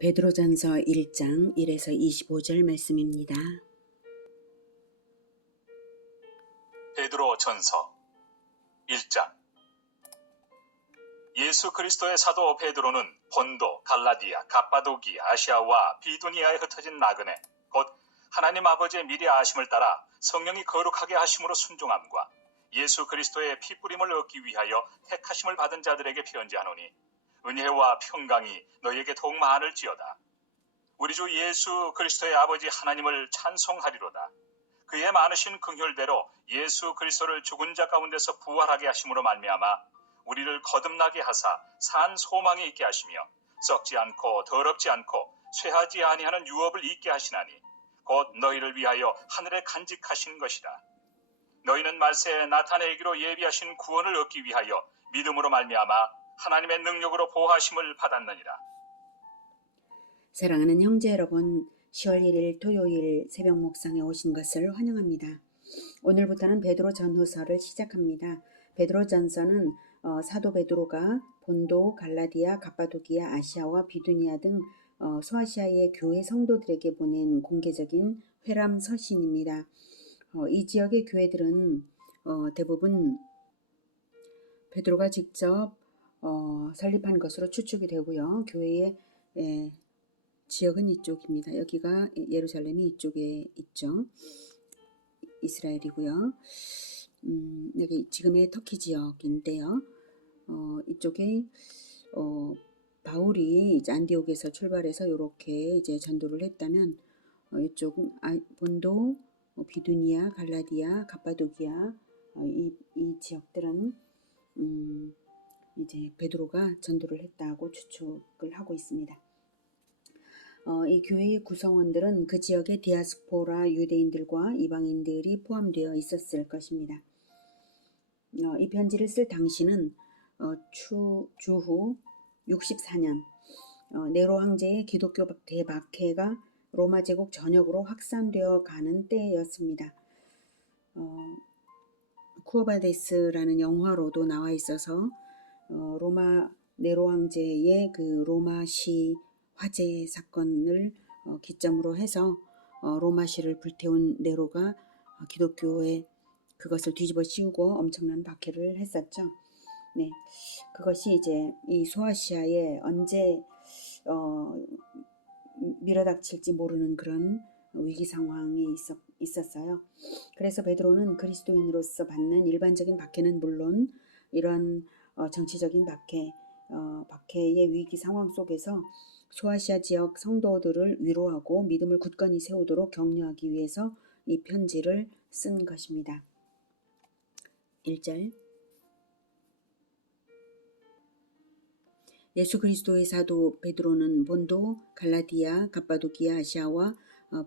베드로전서 1장 1에서 25절 말씀입니다. 베드로전서 1장. 예수 그리스도의 사도 베드로는 본도, 갈라디아, 갑바도기아, 아시아와 비두니아에 흩어진 나그네 곧 하나님 아버지의 미리 아심을 따라 성령이 거룩하게 하심으로 순종함과 예수 그리스도의 피뿌림을 얻기 위하여 택하심을 받은 자들에게 편지하노니 은혜와 평강이 너희에게 더욱 많을지어다. 우리 주 예수 그리스도의 아버지 하나님을 찬송하리로다. 그의 많으신 긍휼대로 예수 그리스도를 죽은 자 가운데서 부활하게 하심으로 말미암아 우리를 거듭나게 하사 산 소망이 있게 하시며 썩지 않고 더럽지 않고 쇠하지 아니하는 유업을 있게 하시나니 곧 너희를 위하여 하늘에 간직하신 것이라. 너희는 말세에 나타내기로 예비하신 구원을 얻기 위하여 믿음으로 말미암아 하나님의 능력으로 보호하심을 받았느니라. 사랑하는 형제 여러분, 10월 1일 토요일 새벽 목상에 오신 것을 환영합니다. 오늘부터는 베드로 전후서를 시작합니다. 베드로 전서는 사도 베드로가 본도, 갈라디아, 갑바도기아, 아시아와 비두니아 등 소아시아의 교회 성도들에게 보낸 공개적인 회람 서신입니다. 이 지역의 교회들은 대부분 베드로가 직접 설립한 것으로 추측이 되고요. 교회의 지역은 이쪽입니다. 여기가 예루살렘이 이쪽에 있죠. 이스라엘이고요. 여기 지금의 터키 지역인데요. 이쪽에 바울이 이제 안디옥에서 출발해서 이렇게 이제 전도를 했다면 이쪽은 본도, 비두니아, 갈라디아, 갑바도기아 이 지역들은 이제 베드로가 전도를 했다고 추측을 하고 있습니다. 이 교회의 구성원들은 그 지역의 디아스포라 유대인들과 이방인들이 포함되어 있었을 것입니다. 이 편지를 쓸 당시는 주후 64년 네로 황제의 기독교 대박해가 로마 제국 전역으로 확산되어 가는 때였습니다. 쿠어바데스라는 영화로도 나와 있어서 로마 네로 황제의 그 로마시 화재 사건을 기점으로 해서 로마시를 불태운 네로가 기독교에 그것을 뒤집어 씌우고 엄청난 박해를 했었죠. 네, 그것이 이제 이 소아시아에 언제 밀어닥칠지 모르는 그런 위기 상황이 있었어요. 그래서 베드로는 그리스도인으로서 받는 일반적인 박해는 물론 이런 정치적인 박해의 위기 상황 속에서 소아시아 지역 성도들을 위로하고 믿음을 굳건히 세우도록 격려하기 위해서 이 편지를 쓴 것입니다. 1절. 예수 그리스도의 사도 베드로는 본도, 갈라디아, 갑바도기아, 아시아와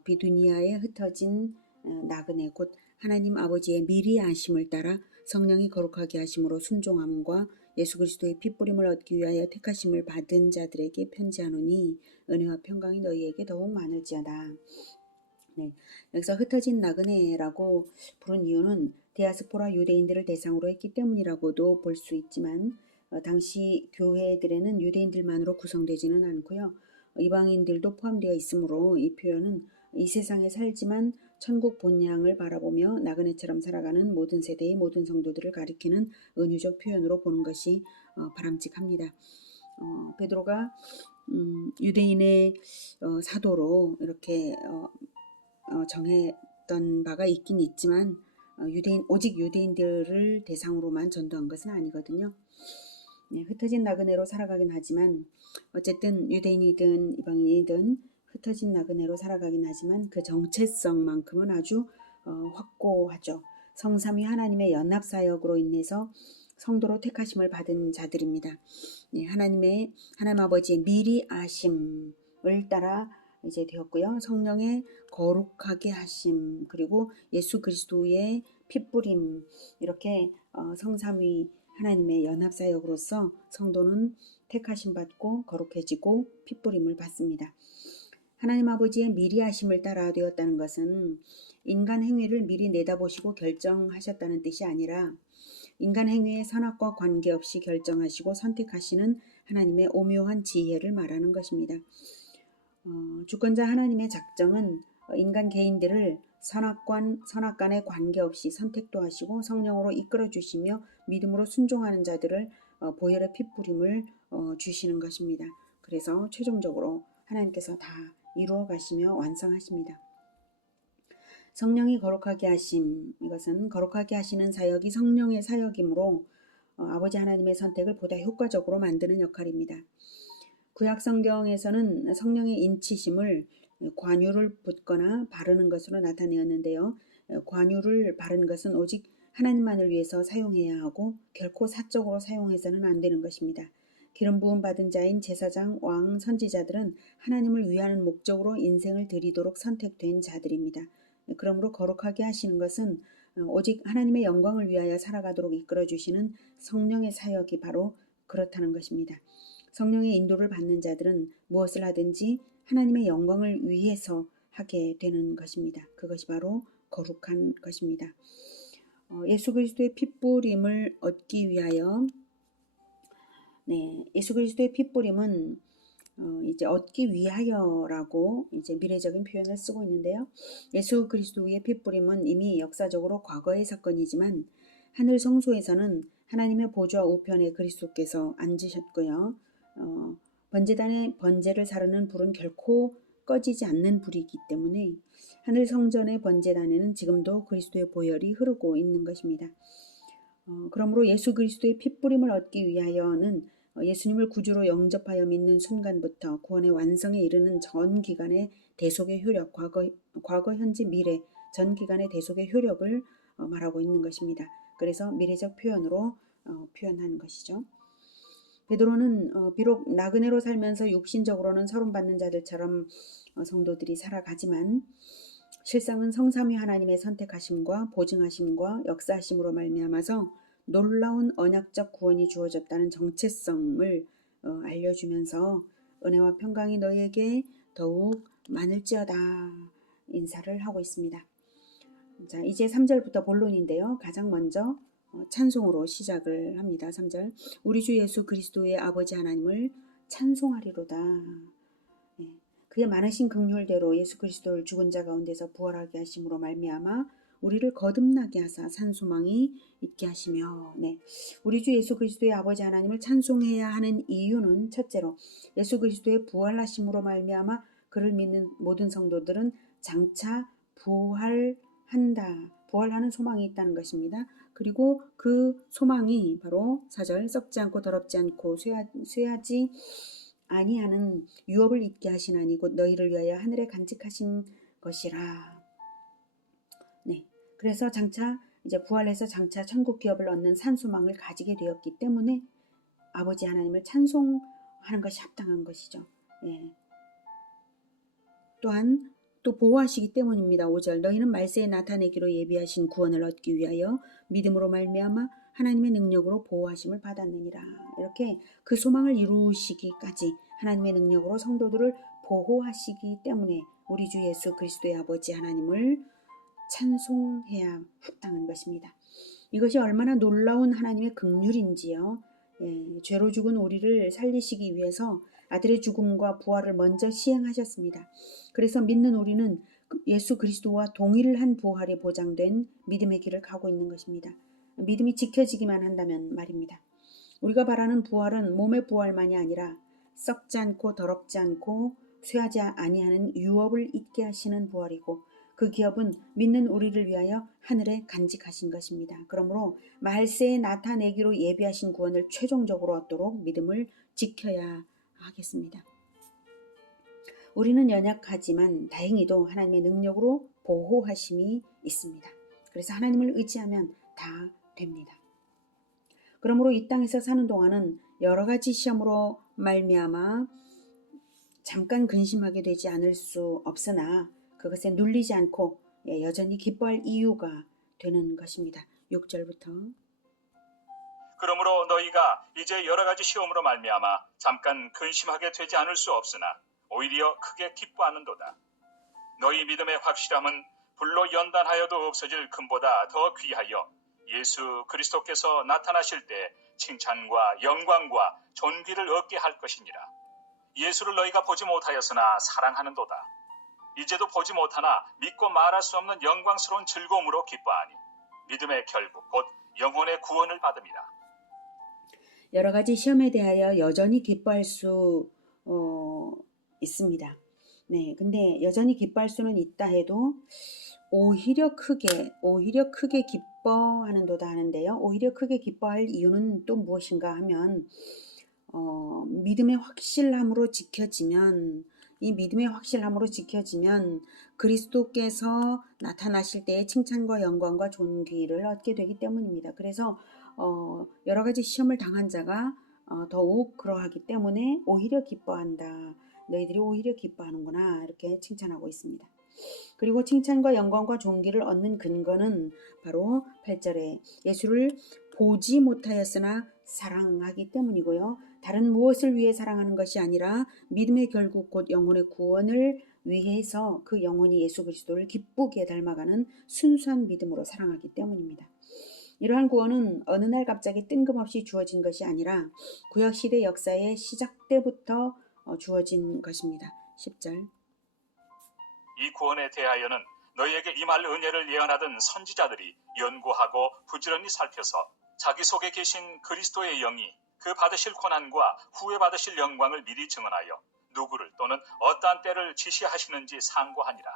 비두니아에 흩어진 나그네 곧 하나님 아버지의 미리 아심을 따라 성령이 거룩하게 하심으로 순종함과 예수 그리스도의 피뿌림을 얻기 위하여 택하심을 받은 자들에게 편지하노니 은혜와 평강이 너희에게 더욱 많을지어다. 네, 여기서 흩어진 나그네라고 부른 이유는 디아스포라 유대인들을 대상으로 했기 때문이라고도 볼 수 있지만 당시 교회들에는 유대인들만으로 구성되지는 않고요. 이방인들도 포함되어 있으므로 이 표현은 이 세상에 살지만 천국 본향을 바라보며 나그네처럼 살아가는 모든 세대의 모든 성도들을 가리키는 은유적 표현으로 보는 것이 바람직합니다. 베드로가 유대인의 사도로 이렇게 정했던 바가 있긴 있지만 오직 유대인들을 대상으로만 전도한 것은 아니거든요. 네, 흩어진 나그네로 살아가긴 하지만 어쨌든 유대인이든 이방인이든 흩어진 나그네로 살아가긴 하지만 그 정체성만큼은 아주 확고하죠. 성삼위 하나님의 연합사역으로 인해서 성도로 택하심을 받은 자들입니다. 네, 하나님 아버지의 미리 아심을 따라 이제 되었고요. 성령의 거룩하게 하심 그리고 예수 그리스도의 피뿌림 이렇게 성삼위 하나님의 연합사역으로서 성도는 택하심 받고 거룩해지고 피뿌림을 받습니다. 하나님 아버지의 미리 하심을 따라 되었다는 것은 인간 행위를 미리 내다보시고 결정하셨다는 뜻이 아니라 인간 행위의 선악과 관계없이 결정하시고 선택하시는 하나님의 오묘한 지혜를 말하는 것입니다. 주권자 하나님의 작정은 인간 개인들을 선악간에 관계없이 선택도 하시고 성령으로 이끌어 주시며 믿음으로 순종하는 자들을 보혈의 핏부림을 주시는 것입니다. 그래서 최종적으로 하나님께서 다 이루어 가시며 완성하십니다. 성령이 거룩하게 하심, 이것은 거룩하게 하시는 사역이 성령의 사역이므로 아버지 하나님의 선택을 보다 효과적으로 만드는 역할입니다. 구약 성경에서는 성령의 인치심을 관유를 붓거나 바르는 것으로 나타내었는데요. 관유를 바른 것은 오직 하나님만을 위해서 사용해야 하고 결코 사적으로 사용해서는 안 되는 것입니다. 기름 부음 받은 자인 제사장, 왕, 선지자들은 하나님을 위하는 목적으로 인생을 드리도록 선택된 자들입니다. 그러므로 거룩하게 하시는 것은 오직 하나님의 영광을 위하여 살아가도록 이끌어 주시는 성령의 사역이 바로 그렇다는 것입니다. 성령의 인도를 받는 자들은 무엇을 하든지 하나님의 영광을 위해서 하게 되는 것입니다. 그것이 바로 거룩한 것입니다. 예수 그리스도의 핏부림을 얻기 위하여 예수 그리스도의 핏부림은 이제 얻기 위하여라고 이제 미래적인 표현을 쓰고 있는데요. 예수 그리스도의 핏부림은 이미 역사적으로 과거의 사건이지만 하늘 성소에서는 하나님의 보좌 우편에 그리스도께서 앉으셨고요. 번제단의 번제를 사르는 불은 결코 꺼지지 않는 불이기 때문에 하늘 성전의 번제단에는 지금도 그리스도의 보혈이 흐르고 있는 것입니다. 그러므로 예수 그리스도의 핏부림을 얻기 위하여는 예수님을 구주로 영접하여 믿는 순간부터 구원의 완성에 이르는 전 기간의 대속의 효력, 과거, 현재, 미래 전 기간의 대속의 효력을 말하고 있는 것입니다. 그래서 미래적 표현으로 표현하는 것이죠. 베드로는 비록 나그네로 살면서 육신적으로는 서론받는 자들처럼 성도들이 살아가지만 실상은 성삼위 하나님의 선택하심과 보증하심과 역사하심으로 말미암아서 놀라운 언약적 구원이 주어졌다는 정체성을 알려주면서 은혜와 평강이 너희에게 더욱 많을지어다 인사를 하고 있습니다. 자, 이제 3절부터 본론인데요. 가장 먼저 찬송으로 시작을 합니다. 3절 우리 주 예수 그리스도의 아버지 하나님을 찬송하리로다. 그의 많으신 긍휼대로 예수 그리스도를 죽은 자 가운데서 부활하게 하심으로 말미암아 우리를 거듭나게 하사 산소망이 있게 하시며 우리 주 예수 그리스도의 아버지 하나님을 찬송해야 하는 이유는 첫째로 예수 그리스도의 부활하심으로 말미암아 그를 믿는 모든 성도들은 장차 부활하는 소망이 있다는 것입니다. 그리고 그 소망이 바로 4절 썩지 않고 더럽지 않고 쇠하지 아니하는 유업을 잊게 하시나니 곧 너희를 위하여 하늘에 간직하신 것이라. 그래서 장차 이제 부활해서 장차 천국 기업을 얻는 산소망을 가지게 되었기 때문에 아버지 하나님을 찬송하는 것이 합당한 것이죠. 또한 또 보호하시기 때문입니다. 5절 너희는 말세에 나타내기로 예비하신 구원을 얻기 위하여 믿음으로 말미암아 하나님의 능력으로 보호하심을 받았느니라. 이렇게 그 소망을 이루시기까지 하나님의 능력으로 성도들을 보호하시기 때문에 우리 주 예수 그리스도의 아버지 하나님을 찬송해야 합당한 것입니다. 이것이 얼마나 놀라운 하나님의 긍휼인지요. 죄로 죽은 우리를 살리시기 위해서 아들의 죽음과 부활을 먼저 시행하셨습니다. 그래서 믿는 우리는 예수 그리스도와 동일한 부활이 보장된 믿음의 길을 가고 있는 것입니다. 믿음이 지켜지기만 한다면 말입니다. 우리가 바라는 부활은 몸의 부활만이 아니라 썩지 않고 더럽지 않고 쇠하지 아니하는 유업을 잊게 하시는 부활이고 그 기업은 믿는 우리를 위하여 하늘에 간직하신 것입니다. 그러므로 말세에 나타내기로 예비하신 구원을 최종적으로 얻도록 믿음을 지켜야 하겠습니다. 우리는 연약하지만 다행히도 하나님의 능력으로 보호하심이 있습니다. 그래서 하나님을 의지하면 다 됩니다. 그러므로 이 땅에서 사는 동안은 여러 가지 시험으로 말미암아 잠깐 근심하게 되지 않을 수 없으나 그것에 눌리지 않고 여전히 기뻐할 이유가 되는 것입니다. 6절부터 그러므로 너희가 이제 여러 가지 시험으로 말미암아 잠깐 근심하게 되지 않을 수 없으나 오히려 크게 기뻐하는도다. 너희 믿음의 확실함은 불로 연단하여도 없어질 금보다 더 귀하여 예수 그리스도께서 나타나실 때 칭찬과 영광과 존귀를 얻게 할 것이니라. 예수를 너희가 보지 못하였으나 사랑하는도다. 이제도 보지 못하나 믿고 말할 수 없는 영광스러운 즐거움으로 기뻐하니 믿음의 결국 곧 영혼의 구원을 받음이라. 여러 가지 시험에 대하여 여전히 기뻐할 수 있습니다. 네, 근데 여전히 기뻐할 수는 있다 해도 오히려 크게 기뻐하는도다 하는데요. 오히려 크게 기뻐할 이유는 또 무엇인가 하면 믿음의 확실함으로 지켜지면 그리스도께서 나타나실 때의 칭찬과 영광과 존귀를 얻게 되기 때문입니다. 그래서 여러 가지 시험을 당한 자가 더욱 그러하기 때문에 오히려 기뻐한다. 너희들이 오히려 기뻐하는구나 이렇게 칭찬하고 있습니다. 그리고 칭찬과 영광과 존귀를 얻는 근거는 바로 8절에 예수를 보지 못하였으나 사랑하기 때문이고요. 다른 무엇을 위해 사랑하는 것이 아니라 믿음의 결국 곧 영혼의 구원을 위해서 그 영혼이 예수 그리스도를 기쁘게 닮아가는 순수한 믿음으로 사랑하기 때문입니다. 이러한 구원은 어느 날 갑자기 뜬금없이 주어진 것이 아니라 구약시대 역사의 시작 때부터 주어진 것입니다. 10절 이 구원에 대하여는 너희에게 임할 은혜를 예언하던 선지자들이 연구하고 부지런히 살펴서 자기 속에 계신 그리스도의 영이 그 받으실 고난과 후에 받으실 영광을 미리 증언하여 누구를 또는 어떠한 때를 지시하시는지 상고하니라.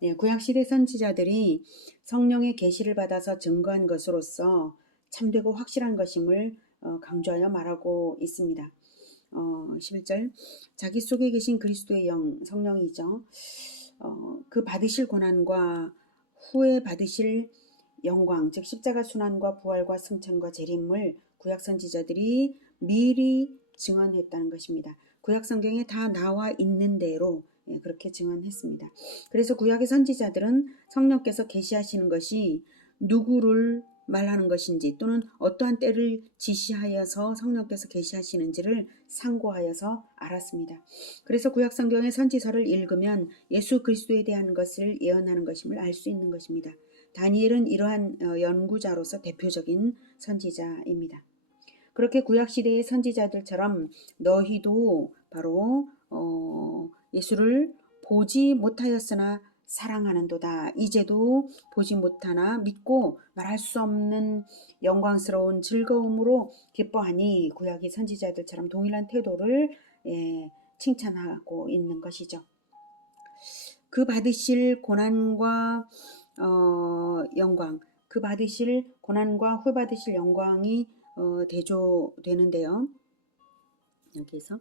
네, 구약시대 선지자들이 성령의 계시를 받아서 증거한 것으로서 참되고 확실한 것임을 강조하여 말하고 있습니다. 11절 자기 속에 계신 그리스도의 영, 성령이죠. 그 받으실 고난과 후에 받으실 영광, 즉 십자가 순환과 부활과 승천과 재림을 구약 선지자들이 미리 증언했다는 것입니다. 구약 성경에 다 나와 있는 대로 그렇게 증언했습니다. 그래서 구약의 선지자들은 성령께서 계시하시는 것이 누구를 말하는 것인지 또는 어떠한 때를 지시하여서 성령께서 계시하시는지를 상고하여서 알았습니다. 그래서 구약 성경의 선지서를 읽으면 예수 그리스도에 대한 것을 예언하는 것임을 알 수 있는 것입니다. 다니엘은 이러한 연구자로서 대표적인 선지자입니다. 그렇게 구약시대의 선지자들처럼 너희도 바로 예수를 보지 못하였으나 사랑하는도다. 이제도 보지 못하나 믿고 말할 수 없는 영광스러운 즐거움으로 기뻐하니 구약의 선지자들처럼 동일한 태도를 칭찬하고 있는 것이죠. 그 받으실 고난과 영광, 그 받으실 고난과 후에 받으실 영광이 대조되는데요. 여기서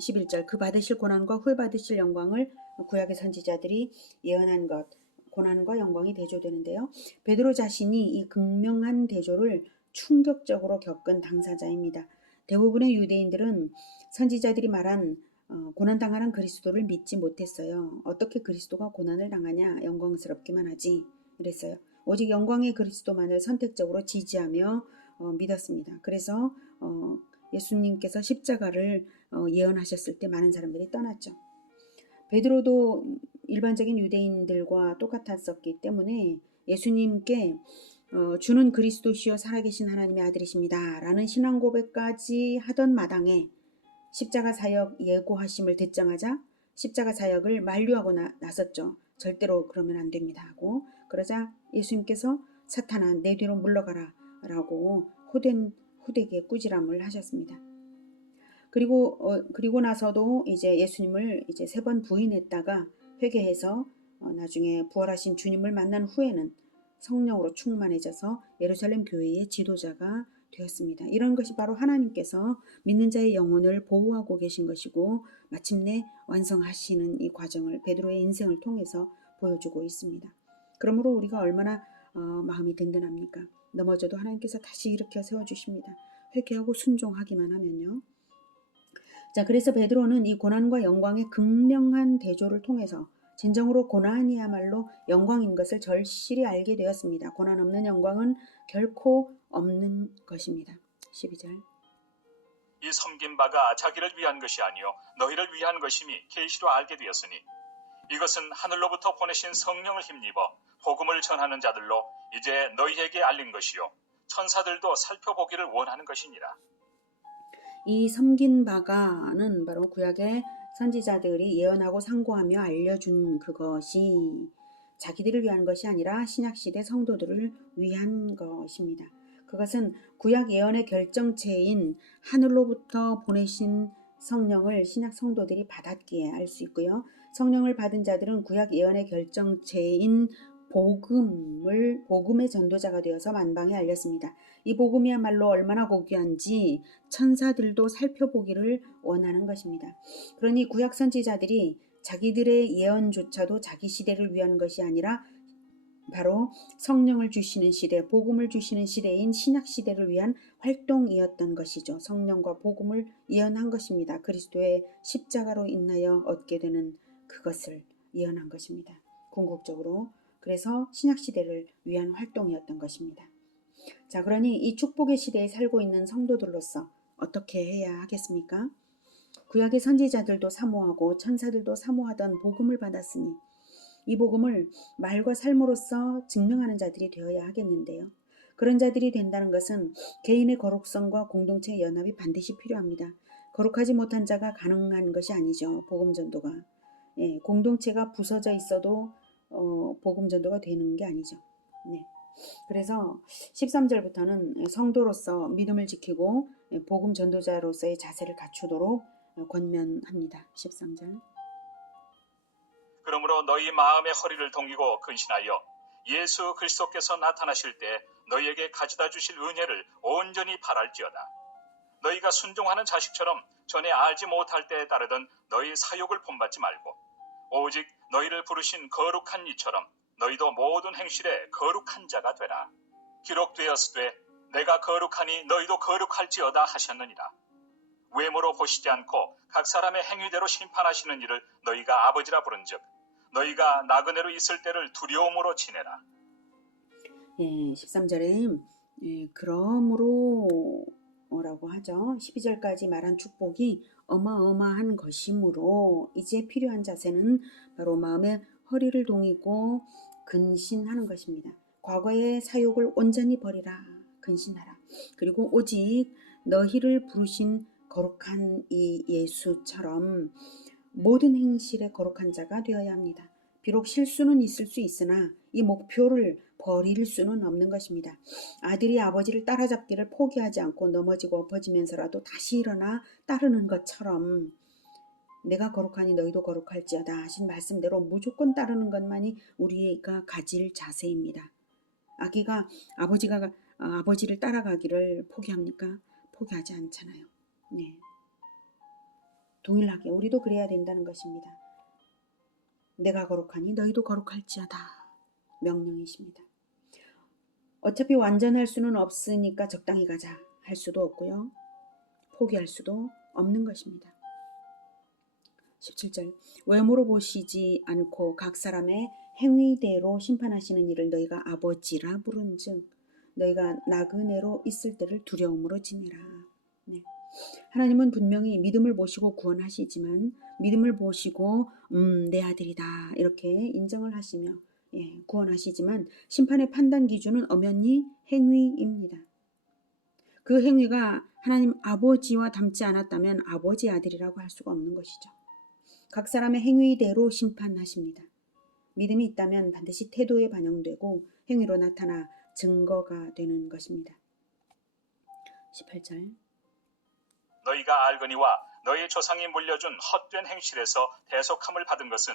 11절 그 받으실 고난과 후에 받으실 영광을 구약의 선지자들이 예언한 것, 고난과 영광이 대조되는데요. 베드로 자신이 이 극명한 대조를 충격적으로 겪은 당사자입니다. 대부분의 유대인들은 선지자들이 말한 고난당하는 그리스도를 믿지 못했어요. 어떻게 그리스도가 고난을 당하냐? 영광스럽기만 하지. 이랬어요. 오직 영광의 그리스도만을 선택적으로 지지하며 믿었습니다. 그래서 예수님께서 십자가를 예언하셨을 때 많은 사람들이 떠났죠. 베드로도 일반적인 유대인들과 똑같았었기 때문에 예수님께 주는 그리스도시요 살아계신 하나님의 아들이십니다 라는 신앙 고백까지 하던 마당에 십자가 사역 예고하심을 듣자마자 십자가 사역을 만류하고 나섰죠. 절대로 그러면 안 됩니다 하고 그러자 예수님께서 사탄아 내 뒤로 물러가라 라고 호되게 꾸지람을 하셨습니다. 그리고 나서도 이제 예수님을 이제 3번 부인했다가 회개해서 나중에 부활하신 주님을 만난 후에는 성령으로 충만해져서 예루살렘 교회의 지도자가 되었습니다. 이런 것이 바로 하나님께서 믿는 자의 영혼을 보호하고 계신 것이고 마침내 완성하시는 이 과정을 베드로의 인생을 통해서 보여주고 있습니다. 그러므로 우리가 얼마나 마음이 든든합니까? 넘어져도 하나님께서 다시 일으켜 세워주십니다. 회개하고 순종하기만 하면요. 자, 그래서 베드로는 이 고난과 영광의 극명한 대조를 통해서 진정으로 고난이야말로 영광인 것을 절실히 알게 되었습니다. 고난 없는 영광은 결코 없는 것입니다. 12절 이 섬긴 바가 자기를 위한 것이 아니요 너희를 위한 것임이 계시로 알게 되었으니 이것은 하늘로부터 보내신 성령을 힘입어 복음을 전하는 자들로 이제 너희에게 알린 것이요 천사들도 살펴보기를 원하는 것이니라. 이 섬긴 바가는 바로 구약의 선지자들이 예언하고 상고하며 알려준 그것이 자기들을 위한 것이 아니라 신약시대 성도들을 위한 것입니다. 그것은 구약 예언의 결정체인 하늘로부터 보내신 성령을 신약 성도들이 받았기에 알 수 있고요. 성령을 받은 자들은 구약 예언의 결정체인 복음의 전도자가 되어서 만방에 알렸습니다. 이 복음이야말로 얼마나 고귀한지 천사들도 살펴보기를 원하는 것입니다. 그러니 구약 선지자들이 자기들의 예언조차도 자기 시대를 위한 것이 아니라 바로 성령을 주시는 시대, 복음을 주시는 시대인 신약 시대를 위한 활동이었던 것이죠. 성령과 복음을 예언한 것입니다. 그리스도의 십자가로 인하여 얻게 되는 그것을 예언한 것입니다. 궁극적으로 그래서 신약 시대를 위한 활동이었던 것입니다. 자, 그러니 이 축복의 시대에 살고 있는 성도들로서 어떻게 해야 하겠습니까? 구약의 선지자들도 사모하고 천사들도 사모하던 복음을 받았으니 이 복음을 말과 삶으로써 증명하는 자들이 되어야 하겠는데요. 그런 자들이 된다는 것은 개인의 거룩성과 공동체의 연합이 반드시 필요합니다. 거룩하지 못한 자가 가능한 것이 아니죠. 복음 전도가. 공동체가 부서져 있어도 복음 전도가 되는 게 아니죠. 네. 그래서 13절부터는 성도로서 믿음을 지키고 복음 전도자로서의 자세를 갖추도록 권면합니다. 13절. 그러므로 너희 마음의 허리를 동이고 근신하여 예수 그리스도께서 나타나실 때 너희에게 가져다 주실 은혜를 온전히 바랄지어다. 너희가 순종하는 자식처럼 전에 알지 못할 때에 따르던 너희 사욕을 본받지 말고 오직 너희를 부르신 거룩한 이처럼 너희도 모든 행실에 거룩한 자가 되라. 기록되었으되 내가 거룩하니 너희도 거룩할지어다 하셨느니라. 외모로 보시지 않고 각 사람의 행위대로 심판하시는 이를 너희가 아버지라 부른즉 너희가 나그네로 있을 때를 두려움으로 지내라. 13절에 그러므로 라고 하죠. 12절까지 말한 축복이 어마어마한 것이므로 이제 필요한 자세는 바로 마음의 허리를 동이고 근신하는 것입니다. 과거의 사욕을 온전히 버리라. 근신하라. 그리고 오직 너희를 부르신 거룩한 이 예수처럼 모든 행실에 거룩한 자가 되어야 합니다. 비록 실수는 있을 수 있으나 이 목표를 버릴 수는 없는 것입니다. 아들이 아버지를 따라잡기를 포기하지 않고 넘어지고 엎어지면서라도 다시 일어나 따르는 것처럼 내가 거룩하니 너희도 거룩할지어다 하신 말씀대로 무조건 따르는 것만이 우리가 가질 자세입니다. 아기가 아버지를 따라가기를 포기합니까? 포기하지 않잖아요. 네. 동일하게 우리도 그래야 된다는 것입니다. 내가 거룩하니 너희도 거룩할지어다. 명령이십니다. 어차피 완전할 수는 없으니까 적당히 가자 할 수도 없고요. 포기할 수도 없는 것입니다. 17절 외모로 보시지 않고 각 사람의 행위대로 심판하시는 이를 너희가 아버지라 부른즉 너희가 나그네로 있을 때를 두려움으로 지내라. 네. 하나님은 분명히 믿음을 보시고 구원하시지만 믿음을 보시고 내 아들이다 이렇게 인정을 하시며 구원하시지만 심판의 판단 기준은 엄연히 행위입니다. 그 행위가 하나님 아버지와 닮지 않았다면 아버지 아들이라고 할 수가 없는 것이죠. 각 사람의 행위대로 심판하십니다. 믿음이 있다면 반드시 태도에 반영되고 행위로 나타나 증거가 되는 것입니다. 18절 너희가 알거니와 너희 조상이 물려준 헛된 행실에서 대속함을 받은 것은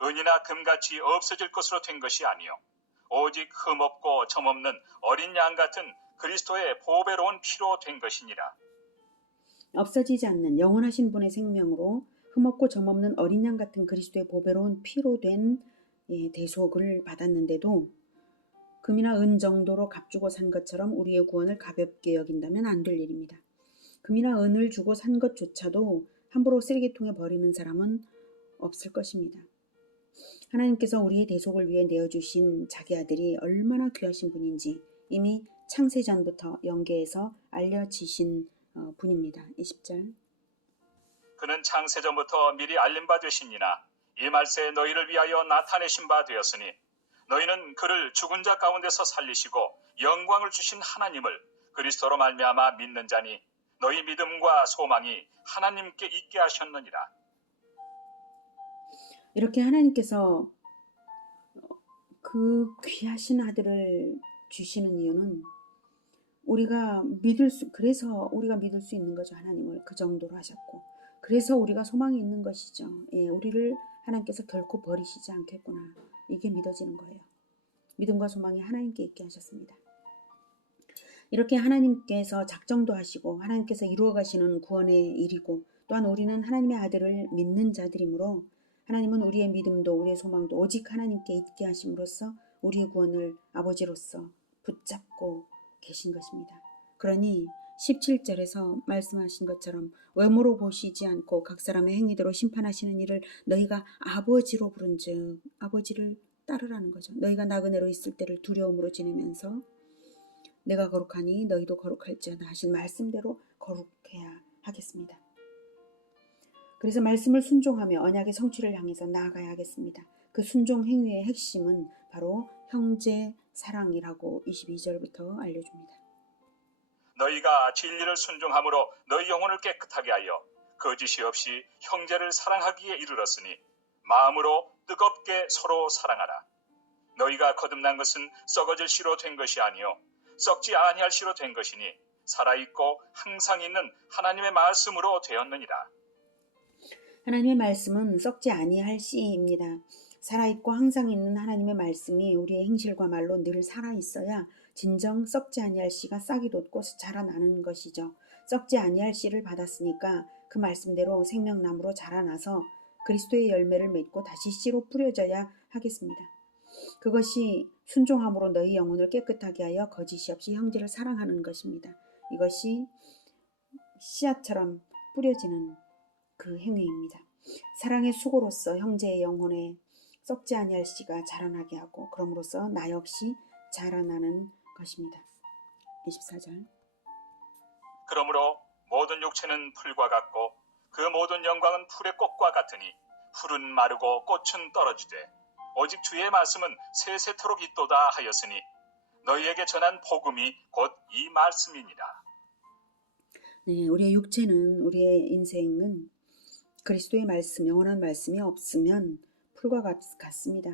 은이나 금같이 없어질 것으로 된 것이 아니요 오직 흠없고 점없는 어린 양 같은 그리스도의 보배로운 피로 된 것이니라. 없어지지 않는 영원하신 분의 생명으로 흠없고 점없는 어린 양 같은 그리스도의 보배로운 피로 된 대속을 받았는데도 금이나 은 정도로 값주고 산 것처럼 우리의 구원을 가볍게 여긴다면 안 될 일입니다. 금이나 은을 주고 산 것조차도 함부로 쓰레기통에 버리는 사람은 없을 것입니다. 하나님께서 우리의 대속을 위해 내어주신 자기 아들이 얼마나 귀하신 분인지 이미 창세전부터 영계에서 알려지신 분입니다. 20절 그는 창세전부터 미리 알린 바 되시니나 이 말세에 너희를 위하여 나타내신 바 되었으니 너희는 그를 죽은 자 가운데서 살리시고 영광을 주신 하나님을 그리스도로 말미암아 믿는 자니 너희 믿음과 소망이 하나님께 있게 하셨느니라. 이렇게 하나님께서 그 귀하신 아들을 주시는 이유는 그래서 우리가 믿을 수 있는 거죠. 하나님을 그 정도로 하셨고, 그래서 우리가 소망이 있는 것이죠. 예, 우리를 하나님께서 결코 버리시지 않겠구나, 이게 믿어지는 거예요. 믿음과 소망이 하나님께 있게 하셨습니다. 이렇게 하나님께서 작정도 하시고 하나님께서 이루어 가시는 구원의 일이고, 또한 우리는 하나님의 아들을 믿는 자들이므로 하나님은 우리의 믿음도 우리의 소망도 오직 하나님께 있게 하심으로써 우리의 구원을 아버지로서 붙잡고 계신 것입니다. 그러니 17절에서 말씀하신 것처럼 외모로 보시지 않고 각 사람의 행위대로 심판하시는 이를 너희가 아버지로 부른즉, 아버지를 따르라는 거죠. 너희가 나그네로 있을 때를 두려움으로 지내면서 내가 거룩하니 너희도 거룩할지어다 하신 말씀대로 거룩해야 하겠습니다. 그래서 말씀을 순종하며 언약의 성취를 향해서 나아가야 하겠습니다. 그 순종 행위의 핵심은 바로 형제 사랑이라고 22절부터 알려줍니다. 너희가 진리를 순종함으로 너희 영혼을 깨끗하게 하여 거짓이 없이 형제를 사랑하기에 이르렀으니 마음으로 뜨겁게 서로 사랑하라. 너희가 거듭난 것은 썩어질 씨로 된 것이 아니요 썩지 아니할 씨로 된 것이니 살아있고 항상 있는 하나님의 말씀으로 되었느니라. 하나님의 말씀은 썩지 아니할 씨입니다. 살아있고 항상 있는 하나님의 말씀이 우리의 행실과 말로 늘 살아있어야 진정 썩지 아니할 씨가 싹이 돋고 자라나는 것이죠. 썩지 아니할 씨를 받았으니까 그 말씀대로 생명나무로 자라나서 그리스도의 열매를 맺고 다시 씨로 뿌려져야 하겠습니다. 그것이 순종함으로 너희 영혼을 깨끗하게 하여 거짓이 없이 형제를 사랑하는 것입니다. 이것이 씨앗처럼 뿌려지는 그 행위입니다. 사랑의 수고로서 형제의 영혼에 썩지 아니할 씨가 자라나게 하고, 그럼으로써 나 역시 자라나는 것입니다. 24절. 그러므로 모든 육체는 풀과 같고 그 모든 영광은 풀의 꽃과 같으니 풀은 마르고 꽃은 떨어지되 오직 주의 말씀은 세세토록 있도다 하였으니 너희에게 전한 복음이 곧 이 말씀이니라. 네, 우리의 육체는, 우리의 인생은 그리스도의 말씀, 영원한 말씀이 없으면 풀과 같습니다.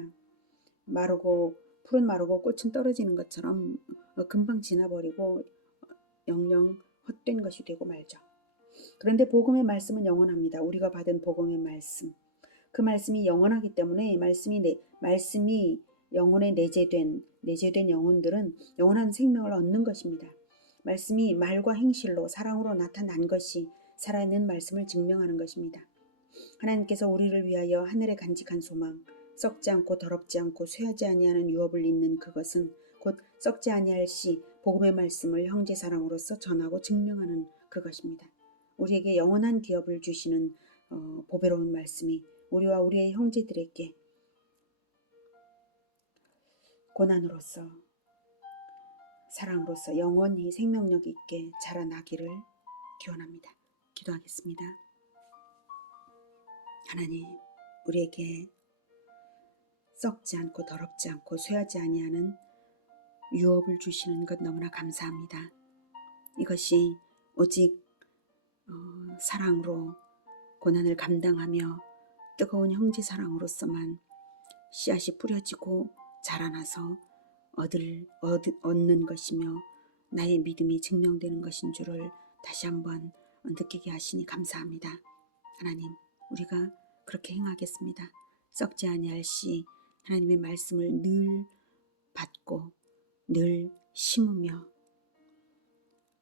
풀은 마르고 꽃은 떨어지는 것처럼 금방 지나버리고 영영 헛된 것이 되고 말죠. 그런데 복음의 말씀은 영원합니다. 우리가 받은 복음의 말씀, 그 말씀이 영원하기 때문에 말씀이 영혼에 내재된 영혼들은 영원한 생명을 얻는 것입니다. 말씀이 말과 행실로 사랑으로 나타난 것이 살아있는 말씀을 증명하는 것입니다. 하나님께서 우리를 위하여 하늘에 간직한 소망, 썩지 않고 더럽지 않고 쇠하지 아니하는 유업을 잇는 그것은 곧 썩지 아니할 씨 복음의 말씀을 형제 사랑으로서 전하고 증명하는 그것입니다. 우리에게 영원한 기업을 주시는 보배로운 말씀이 우리와 우리의 형제들에게 고난으로서 사랑으로서 영원히 생명력 있게 자라나기를 기원합니다. 기도하겠습니다. 하나님, 우리에게 썩지 않고 더럽지 않고 쇠하지 아니하는 유업을 주시는 것 너무나 감사합니다. 이것이 오직 사랑으로 고난을 감당하며 뜨거운 형제 사랑으로서만 씨앗이 뿌려지고 자라나서 얻는 것이며 나의 믿음이 증명되는 것인 줄을 다시 한번 느끼게 하시니 감사합니다. 하나님, 우리가 그렇게 행하겠습니다. 썩지 아니할 씨 하나님의 말씀을 늘 받고 늘 심으며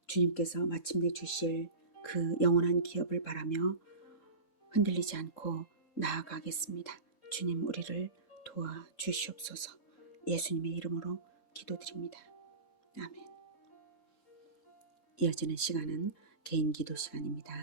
주님께서 마침내 주실 그 영원한 기업을 바라며 흔들리지 않고 나아가겠습니다. 주님, 우리를 도와주시옵소서. 예수님의 이름으로 기도드립니다. 아멘. 이어지는 시간은 개인 기도 시간입니다.